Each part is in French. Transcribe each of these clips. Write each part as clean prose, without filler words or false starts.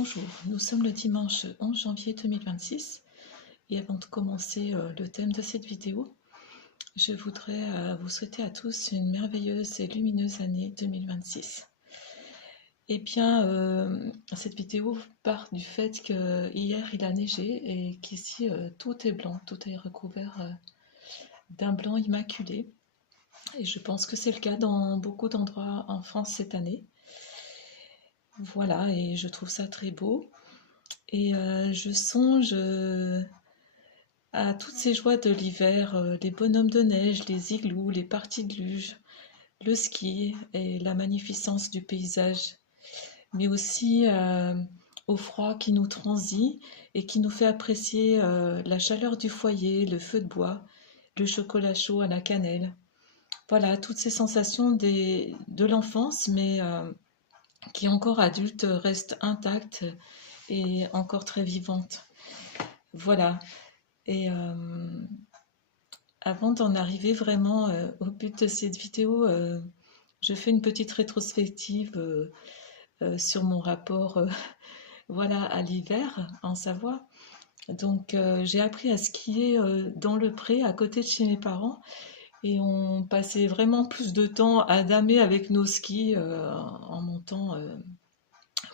Bonjour, nous sommes le dimanche 11 janvier 2026 et avant de commencer le thème de cette vidéo, je voudrais vous souhaiter à tous une merveilleuse et lumineuse année 2026. Eh bien, cette vidéo part du fait que hier il a neigé et qu'ici tout est blanc, tout est recouvert d'un blanc immaculé. Et je pense que c'est le cas dans beaucoup d'endroits en France cette année. Voilà, et je trouve ça très beau. Et je songe à toutes ces joies de l'hiver, les bonhommes de neige, les igloos, les parties de luge, le ski et la magnificence du paysage, mais aussi au froid qui nous transit et qui nous fait apprécier la chaleur du foyer, le feu de bois, le chocolat chaud à la cannelle. Voilà, toutes ces sensations de l'enfance, mais qui encore adulte restent intactes et encore très vivantes. Voilà. Et avant d'en arriver vraiment au but de cette vidéo, je fais une petite rétrospective sur mon rapport voilà, à l'hiver en Savoie. Donc j'ai appris à skier dans le pré à côté de chez mes parents et on passait vraiment plus de temps à damer avec nos skis en montant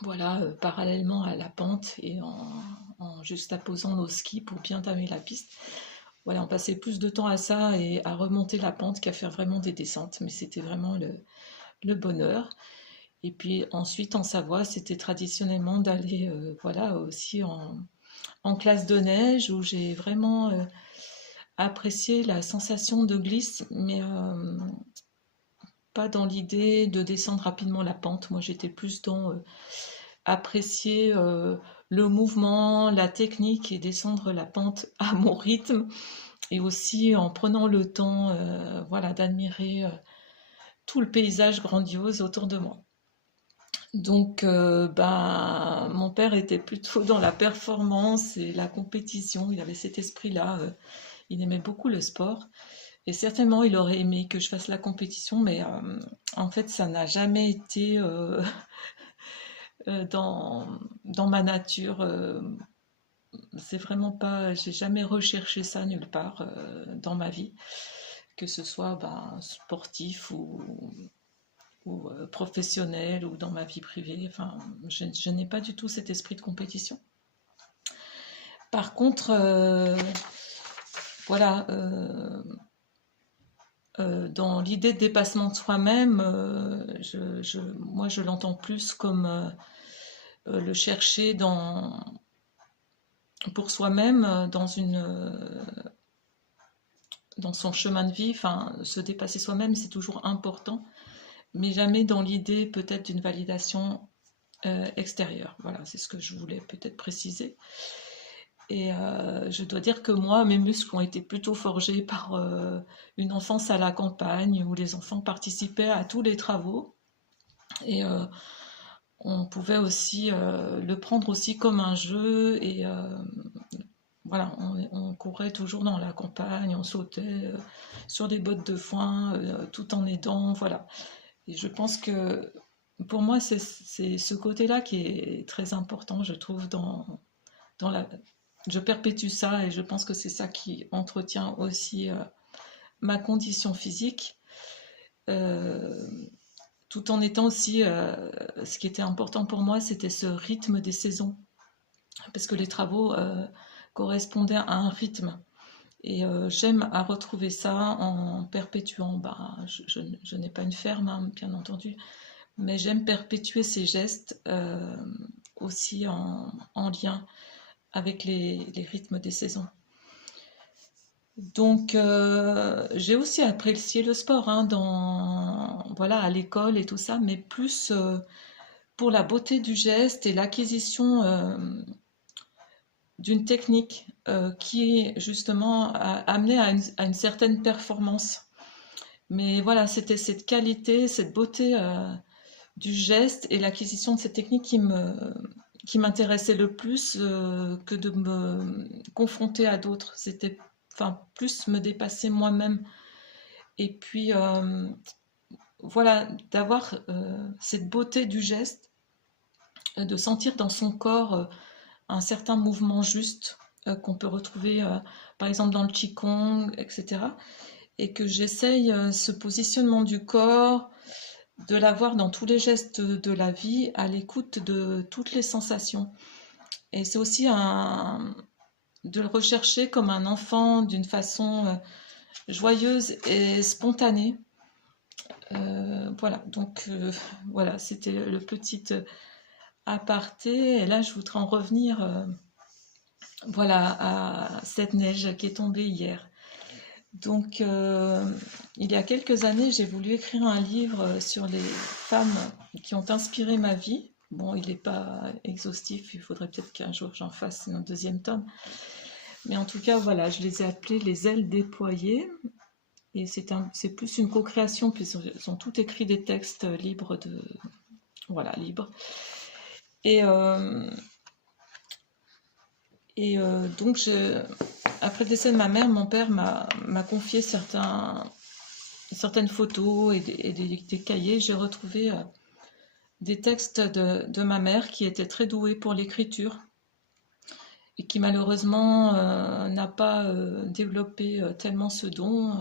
voilà, parallèlement à la pente et en juxtaposant nos skis pour bien damer la piste. Voilà, on passait plus de temps à ça et à remonter la pente qu'à faire vraiment des descentes, mais c'était vraiment le bonheur. Et puis ensuite en Savoie, c'était traditionnellement d'aller voilà, aussi en classe de neige où j'ai vraiment apprécié la sensation de glisse, mais pas dans l'idée de descendre rapidement la pente. Moi j'étais plus dans apprécier le mouvement, la technique et descendre la pente à mon rythme et aussi en prenant le temps voilà, d'admirer tout le paysage grandiose autour de moi. Donc, ben, mon père était plutôt dans la performance et la compétition. Il avait cet esprit-là. Il aimait beaucoup le sport. Et certainement, il aurait aimé que je fasse la compétition, mais en fait, ça n'a jamais été dans ma nature. C'est vraiment pas. J'ai jamais recherché ça nulle part dans ma vie, que ce soit ben, sportif ou professionnel ou dans ma vie privée. Enfin, je n'ai pas du tout cet esprit de compétition. Par contre, voilà, dans l'idée de dépassement de soi-même, moi je l'entends plus comme le chercher pour soi-même dans son chemin de vie. Enfin, se dépasser soi-même, c'est toujours important, mais jamais dans l'idée peut-être d'une validation extérieure. Voilà, c'est ce que je voulais peut-être préciser. Et je dois dire que moi, mes muscles ont été plutôt forgés par une enfance à la campagne où les enfants participaient à tous les travaux. Et on pouvait aussi le prendre aussi comme un jeu. Et voilà, on courait toujours dans la campagne, on sautait sur des bottes de foin tout en aidant. Voilà. Et je pense que pour moi, c'est ce côté-là qui est très important, je trouve, dans la... Je perpétue ça et je pense que c'est ça qui entretient aussi ma condition physique, euh, tout en étant aussi, ce qui était important pour moi, c'était ce rythme des saisons, parce que les travaux correspondaient à un rythme. Et j'aime à retrouver ça en perpétuant, bah, je n'ai pas une ferme, hein, bien entendu, mais j'aime perpétuer ces gestes aussi en lien avec les rythmes des saisons. Donc, j'ai aussi apprécié le sport hein, voilà, à l'école et tout ça, mais plus pour la beauté du geste et l'acquisition d'une technique qui est justement amenée à une certaine performance. Mais voilà, c'était cette qualité, cette beauté du geste et l'acquisition de cette technique qui m'intéressait le plus que de me confronter à d'autres. C'était enfin plus me dépasser moi-même. Et puis voilà, d'avoir cette beauté du geste de sentir dans son corps un certain mouvement juste qu'on peut retrouver par exemple dans le Qigong, etc. Et que j'essaye ce positionnement du corps, de l'avoir dans tous les gestes de la vie, à l'écoute de toutes les sensations. Et c'est aussi de le rechercher comme un enfant d'une façon joyeuse et spontanée. Voilà, donc voilà, c'était le petit aparté. Et là, je voudrais en revenir voilà, à cette neige qui est tombée hier. Donc, il y a quelques années, j'ai voulu écrire un livre sur les femmes qui ont inspiré ma vie. Bon, il n'est pas exhaustif, il faudrait peut-être qu'un jour j'en fasse un deuxième tome. Mais en tout cas, voilà, je les ai appelées les ailes déployées. Et c'est plus une co-création, puisqu'ils ont tout écrit des textes libres Voilà, libres. Et donc, après le décès de ma mère, mon père m'a confié certaines photos et des cahiers. J'ai retrouvé des textes de ma mère qui était très douée pour l'écriture et qui malheureusement n'a pas développé tellement ce don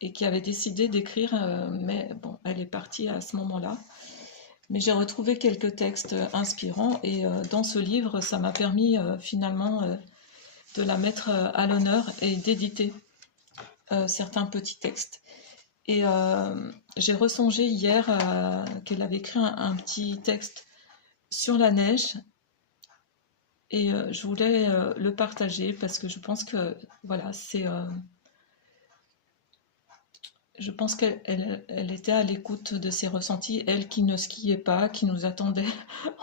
et qui avait décidé d'écrire, mais bon, elle est partie à ce moment-là. Mais j'ai retrouvé quelques textes inspirants et dans ce livre, ça m'a permis finalement de la mettre à l'honneur et d'éditer certains petits textes. Et j'ai ressongé hier qu'elle avait écrit un petit texte sur la neige et je voulais le partager parce que je pense que voilà, je pense qu'elle était à l'écoute de ses ressentis, elle qui ne skiait pas, qui nous attendait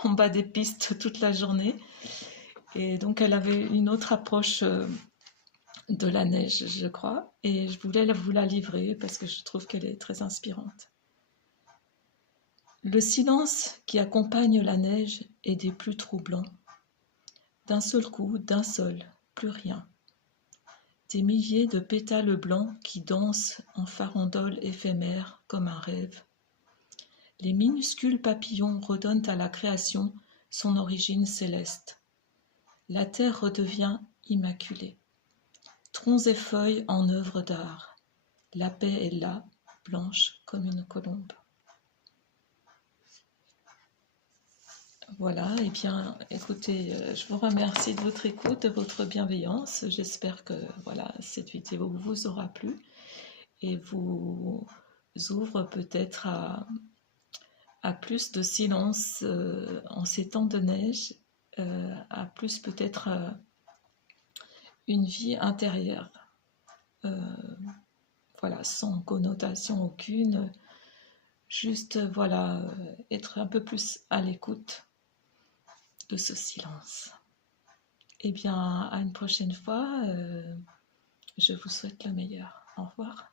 en bas des pistes toute la journée. Et donc elle avait une autre approche de la neige, je crois, et je voulais vous la livrer parce que je trouve qu'elle est très inspirante. Le silence qui accompagne la neige est des plus troublants. D'un seul coup, d'un seul, plus rien. Des milliers de pétales blancs qui dansent en farandole éphémère comme un rêve. Les minuscules papillons redonnent à la création son origine céleste. La terre redevient immaculée. Troncs et feuilles en œuvre d'art. La paix est là, blanche comme une colombe. Voilà, et bien, écoutez, je vous remercie de votre écoute, de votre bienveillance. J'espère que voilà, cette vidéo vous aura plu et vous ouvre peut-être à plus de silence en ces temps de neige, à plus peut-être une vie intérieure, voilà, sans connotation aucune, juste voilà, être un peu plus à l'écoute de ce silence. Eh bien, à une prochaine fois, je vous souhaite le meilleur. Au revoir.